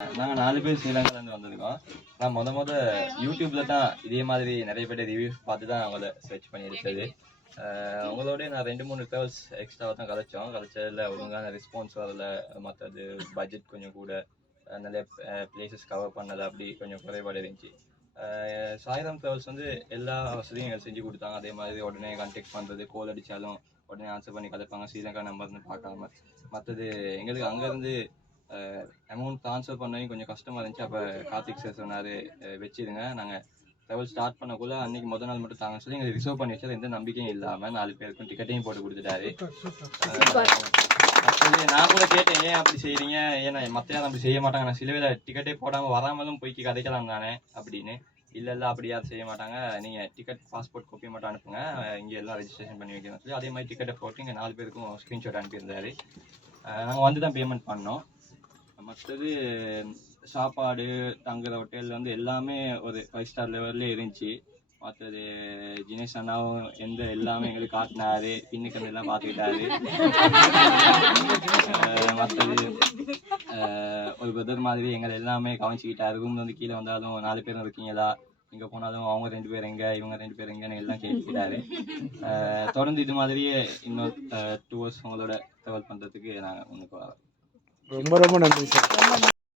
நாங்கள் 4 பேர் ஸ்ரீலங்காலேருந்து வந்திருக்கோம். நான் முத யூடியூப்ல தான் இதே மாதிரி நிறைய பேர் ரிவ்யூஸ் பார்த்து தான் அவங்கள சர்ச் பண்ணி எடுத்தது. உங்களோடய நான் 2-3 ட்ராவல்ஸ் எக்ஸ்ட்ராவாக தான் கதைச்சதில் ஒழுங்கான ரெஸ்பான்ஸ் வரல. மற்றது பட்ஜெட் கொஞ்சம் கூட, நிறைய பிளேசஸ் கவர் பண்ணலை, அப்படி கொஞ்சம் குறைபாடு இருந்துச்சு. சாய்ராம் ட்ராவல்ஸ் வந்து எல்லா வசதியும் எங்களுக்கு செஞ்சு கொடுத்தாங்க. அதே மாதிரி உடனே கான்டாக்ட் பண்ணுறது, கால் அடித்தாலும் உடனே ஆன்சர் பண்ணி கதைப்பாங்க, ஸ்ரீலங்கா நம்பர்னு பார்க்காம. மற்றது எங்களுக்கு அங்கேருந்து அமௌண்ட் ட்ரான்ஸ்ஃபர் பண்ணவும் கொஞ்சம் கஷ்டமாக இருந்துச்சு. அப்போ கார்த்திக் சார் சொன்னார், வச்சிருங்க, நாங்கள் ட்ராவல் ஸ்டார்ட் பண்ணக்குள்ள அன்றைக்கி முதல் நாள் மட்டும் தாங்க சொல்லி எங்களுக்கு ரிசர்வ் பண்ணி வச்சது. எந்த நம்பிக்கையும் இல்லாமல் 4 பேருக்கும் டிக்கெட்டையும் போட்டு கொடுத்துட்டாரு. நான் கூட கேட்டேன், ஏன் அப்படி செய்கிறீங்க, ஏன்னா மற்ற யாரும் அப்படி செய்ய மாட்டாங்க, நான் சில வேலை டிக்கெட்டே போடாமல் வராமலும் போய்க்கு கதைக்கலாம் தானே அப்படின்னு. இல்லை அப்படி யாரும் செய்ய மாட்டாங்க, நீங்கள் டிக்கெட் பாஸ்போர்ட் காப்பி மட்டும் அனுப்புங்க, இங்கே எல்லாம் ரெஜிஸ்ட்ரேஷன் பண்ணி வைக்கணும்னு சொல்லி அதே மாதிரி டிக்கெட்டை போட்டு இங்கே 4 பேருக்கும் ஸ்க்ரீன்ஷாட் அனுப்பியிருந்தாரு. நாங்கள் வந்து தான் பேமெண்ட் பண்ணோம். மற்றது சாப்பாடு, தங்குற ஹோட்டல் வந்து எல்லாமே ஒரு 5 ஸ்டார் லெவல்லே இருந்துச்சு. மற்றது ஜினேஷ் அண்ணாவும் எல்லாமே எங்களுக்கு காட்டினாரு, பின்னுக்கு எல்லாம் பார்த்துக்கிட்டாரு. மற்றது ஒரு பிரதர் மாதிரி எங்களை எல்லாமே கவனிச்சுக்கிட்டாரு. ரூம்ல வந்து கீழே வந்தாலும் 4 பேரும் இருக்கீங்களா, இங்கே போனாலும் அவங்க 2 பேர் எங்கே, இவங்க 2 பேர் எங்கன்னு எல்லாம் கேட்டுக்கிட்டாரு. தொடர்ந்து இது மாதிரியே இன்னொரு 2 வருஷம் உங்களோட ட்ராவல் பண்ணுறதுக்கு நாங்கள் முன்னுக்கு வரோம். ரொம்ப ரொம்ப நன்றி சார்.